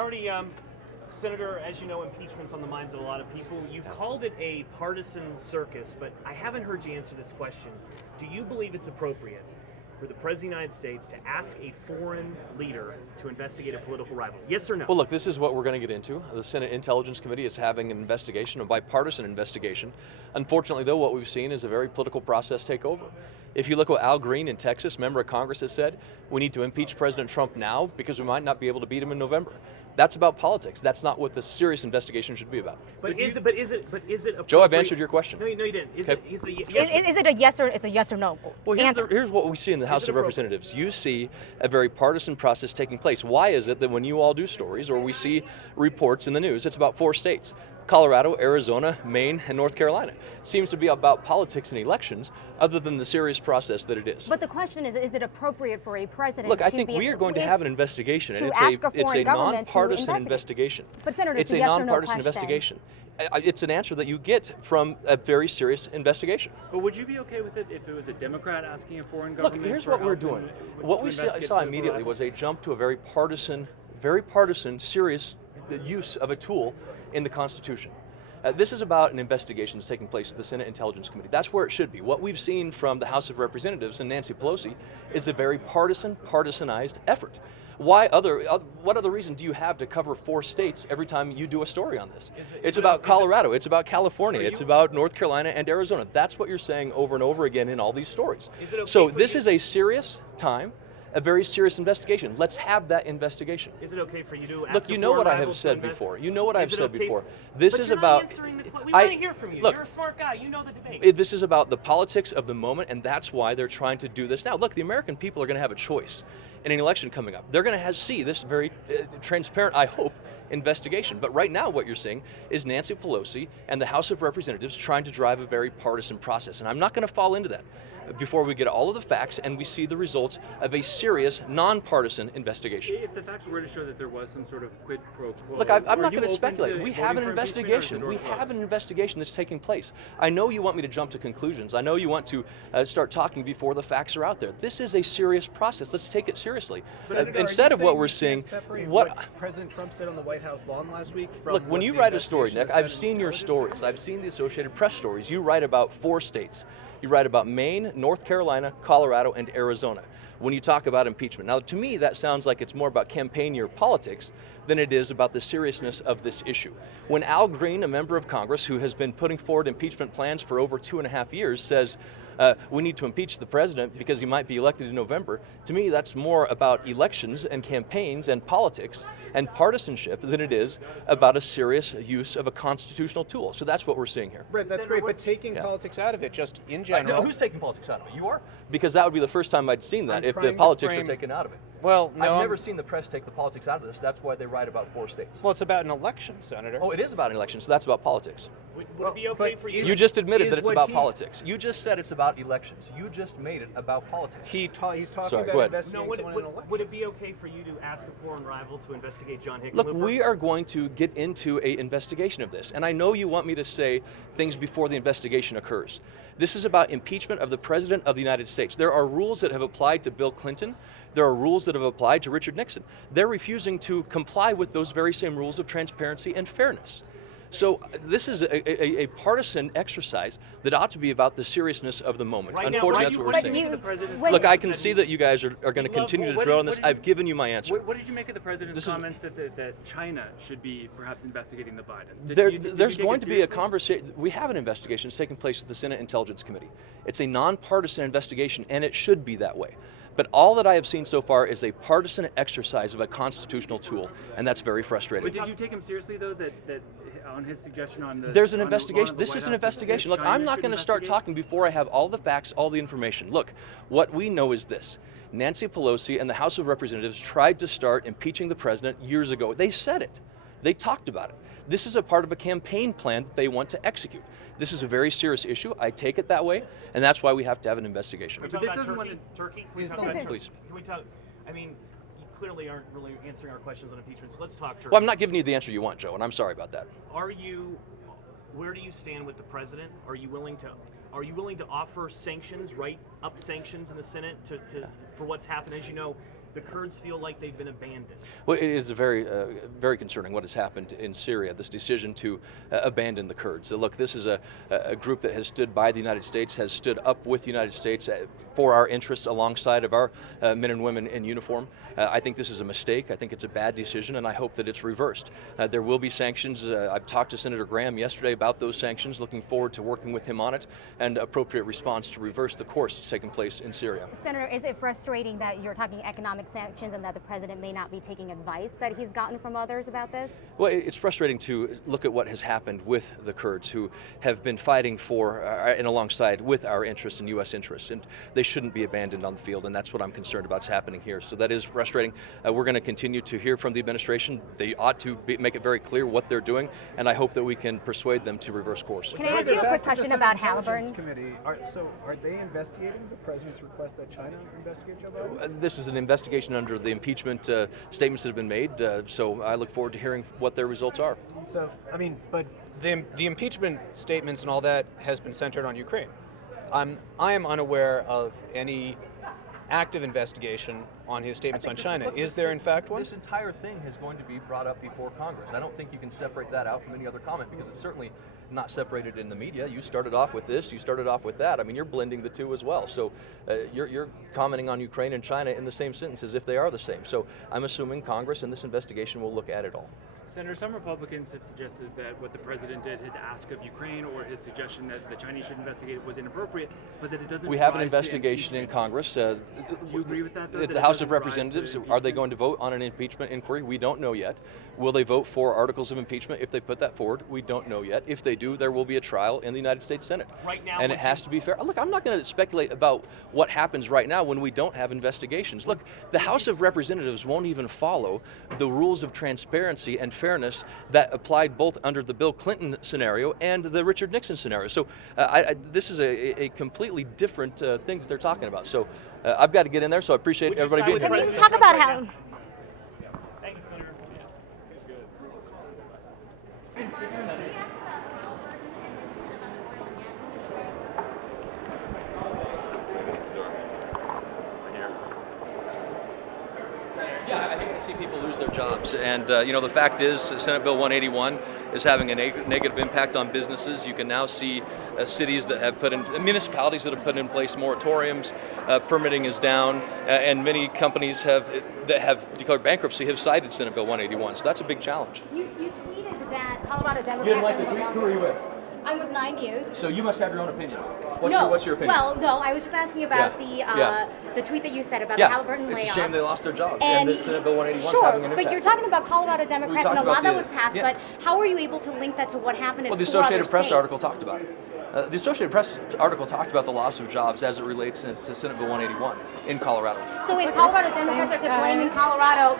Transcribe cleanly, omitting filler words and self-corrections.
Already, Senator, as you know, impeachment's on the minds of a lot of people. You've called it a partisan circus, but I haven't heard you answer this question. Do you believe it's appropriate for the President of the United States to ask a foreign leader to investigate a political rival? Yes or no? Well, look, this is what we're going to get into. The Senate Intelligence Committee is having an investigation, a bipartisan investigation. Unfortunately, though, what we've seen is a very political process take over. If you look what Al Green in Texas, member of Congress, has said, we need to impeach President Trump now because we might not be able to beat him in November. That's about politics. That's not what the serious investigation should be about. But is it? Joe, I've answered your question. No, you didn't. Is it a yes or no? Well, here's what we see in the House of Representatives. You see a very partisan process taking place. Why is it that when you all do stories or we see reports in the news, it's about 4 states? Colorado, Arizona, Maine, and North Carolina. Seems to be about politics and elections other than the serious process that it is. But the question is it appropriate for a president Look, to I think we are going to have an investigation, and it's a nonpartisan investigation. But Senator, it's a nonpartisan investigation. It's an answer that you get from a very serious investigation. But would you be okay with it if it was a Democrat asking a foreign government? Look, here's what we're doing. What we saw immediately was a jump to a very partisan, serious use of a tool in the Constitution. This is about an investigation that's taking place at the Senate Intelligence Committee. That's where it should be. What we've seen from the House of Representatives and Nancy Pelosi is a very partisanized effort. What other reason do you have to cover 4 states every time you do a story on this? It's about Colorado, it's about California, it's about North Carolina and Arizona. That's what you're saying over and over again in all these stories. So this is a serious time, a very serious investigation. Let's have that investigation. Is it okay for you to ask? Look, you know what I have said before. You know what I've said before. This is about. We want to hear from you. Look, you're a smart guy. You know the debate. This is about the politics of the moment, and that's why they're trying to do this now. Look, the American people are going to have a choice in an election coming up. They're going to see this very transparent, I hope, investigation. But right now what you're seeing is Nancy Pelosi and the House of Representatives trying to drive a very partisan process. And I'm not going to fall into that before we get all of the facts and we see the results of a serious, nonpartisan investigation. If the facts were to show that there was some sort of quid pro quo... Look, I'm not going to speculate. We have an investigation. We have an investigation that's taking place. I know you want me to jump to conclusions. I know you want to start talking before the facts are out there. This is a serious process. Let's take it seriously. Instead of what we're seeing... What President Trump said on the White House lawn last week... Look, when you write a story, Nick, I've seen your stories. I've seen the Associated Press stories. You write about 4 states. You write about Maine, North Carolina, Colorado, and Arizona when you talk about impeachment. Now, to me, that sounds like it's more about campaign year politics than it is about the seriousness of this issue. When Al Green, a member of Congress who has been putting forward impeachment plans for over 2.5 years, says we need to impeach the president because he might be elected in November, to me, that's more about elections and campaigns and politics and partisanship than it is about a serious use of a constitutional tool. So that's what we're seeing here. Brett, that's great, but taking politics out of it, just in general... who's taking politics out of it? You are? Because that would be the first time I'd seen that, if the politics are taken out of it. Well, no, I've never seen the press take the politics out of this. That's why they write about 4 states. Well, it's about an election, Senator. Oh, it is about an election, so that's about politics. Would it be okay for you? You just admitted that it's about politics. You just said it's about elections. You just made it about politics. He's talking Sorry, about investigating someone in an election. Would it be okay for you to ask a foreign rival to investigate John Hickenlooper? Look, we are going to get into an investigation of this, and I know you want me to say things before the investigation occurs. This is about impeachment of the President of the United States. There are rules that have applied to Bill Clinton. There are rules that have applied to Richard Nixon. They're refusing to comply with those very same rules of transparency and fairness. So this is a partisan exercise that ought to be about the seriousness of the moment. Unfortunately, that's what we're seeing. Look, I can see that you guys are going to continue to drill on this. I've given you my answer. What did you make of the president's comments that China should be perhaps investigating the Biden? There's going to be a conversation. We have an investigation that's taking place at the Senate Intelligence Committee. It's a nonpartisan investigation, and it should be that way. But all that I have seen so far is a partisan exercise of a constitutional tool, and that's very frustrating. But did you take him seriously, though, that on his suggestion on the... There's an investigation. This is an investigation. Look, I'm not going to start talking before I have all the facts, all the information. Look, what we know is this. Nancy Pelosi and the House of Representatives tried to start impeaching the president years ago. They said it. They talked about it. This is a part of a campaign plan that they want to execute. This is a very serious issue. I take it that way, and that's why we have to have an investigation. But this doesn't want to... Turkey? Please. Can we talk... I mean, you clearly aren't really answering our questions on impeachment, so let's talk Turkey. Well, I'm not giving you the answer you want, Joe, and I'm sorry about that. Where do you stand with the president? Are you willing to offer sanctions, write up sanctions in the Senate for what's happened? As you know, the Kurds feel like they've been abandoned. Well, it is very concerning what has happened in Syria, this decision to abandon the Kurds. Look, this is a group that has stood by the United States, has stood up with the United States for our interests alongside of our men and women in uniform. I think this is a mistake. I think it's a bad decision, and I hope that it's reversed. There will be sanctions. I've talked to Senator Graham yesterday about those sanctions, looking forward to working with him on it, and appropriate response to reverse the course that's taken place in Syria. Senator, is it frustrating that you're talking economic sanctions and that the president may not be taking advice that he's gotten from others about this? Well, it's frustrating to look at what has happened with the Kurds, who have been fighting for and alongside with our interests and U.S. interests, and they shouldn't be abandoned on the field, and that's what I'm concerned about is happening here. So that is frustrating. We're going to continue to hear from the administration. They ought to make it very clear what they're doing, and I hope that we can persuade them to reverse course. Can I ask you a quick question about Halliburton? Are they investigating the president's request that China investigate Joe Biden? This is an investigation under the impeachment statements that have been made, so I look forward to hearing what their results are. So, I mean, but The impeachment statements and all that has been centered on Ukraine. I am unaware of any active investigation on his statements on China. Is there in fact one? This entire thing is going to be brought up before Congress. I don't think you can separate that out from any other comment, because it's certainly not separated in the media. You started off with this, you started off with that. I mean, you're blending the two as well. So you're commenting on Ukraine and China in the same sentence as if they are the same. So I'm assuming Congress and this investigation will look at it all. Senator, some Republicans have suggested that what the president did, his ask of Ukraine or his suggestion that the Chinese should investigate it, was inappropriate, but that it doesn't. We have an investigation in Congress. Do you agree with that, though? The House of Representatives, are they going to vote on an impeachment inquiry? We don't know yet. Will they vote for articles of impeachment if they put that forward? We don't know yet. If they do, there will be a trial in the United States Senate. Right now, and it has to be fair. Look, I'm not going to speculate about what happens right now when we don't have investigations. Look, the House of Representatives won't even follow the rules of transparency and fairness that applied both under the Bill Clinton scenario and the Richard Nixon scenario. So this is a completely different thing that they're talking about. So I've got to get in there, so I appreciate everybody being here. Can we talk about how... Thank you, Senator. Yeah, I hate to see people lose their jobs. And, the fact is, Senate Bill 181 is having a negative impact on businesses. You can now see cities that have municipalities that have put in place moratoriums, permitting is down, and many companies that have declared bankruptcy have cited Senate Bill 181. So that's a big challenge. You tweeted that Colorado Democrats... You didn't like the tweet? Who are you with? I'm with 9 News. So you must have your own opinion. No. What's your opinion? Well, no, I was just asking about the tweet that you said about the Halliburton layoffs. It's a shame they lost their jobs. And Senate Bill 181 sure, having an impact. but you're talking about Colorado Democrats and a law that was passed, yeah. but how are you able to link that to what happened in Well, the four other Associated Press states? article talked about it. The Associated Press article talked about the loss of jobs as it relates to Senate Bill 181 in Colorado. So if Colorado Democrats are blaming Colorado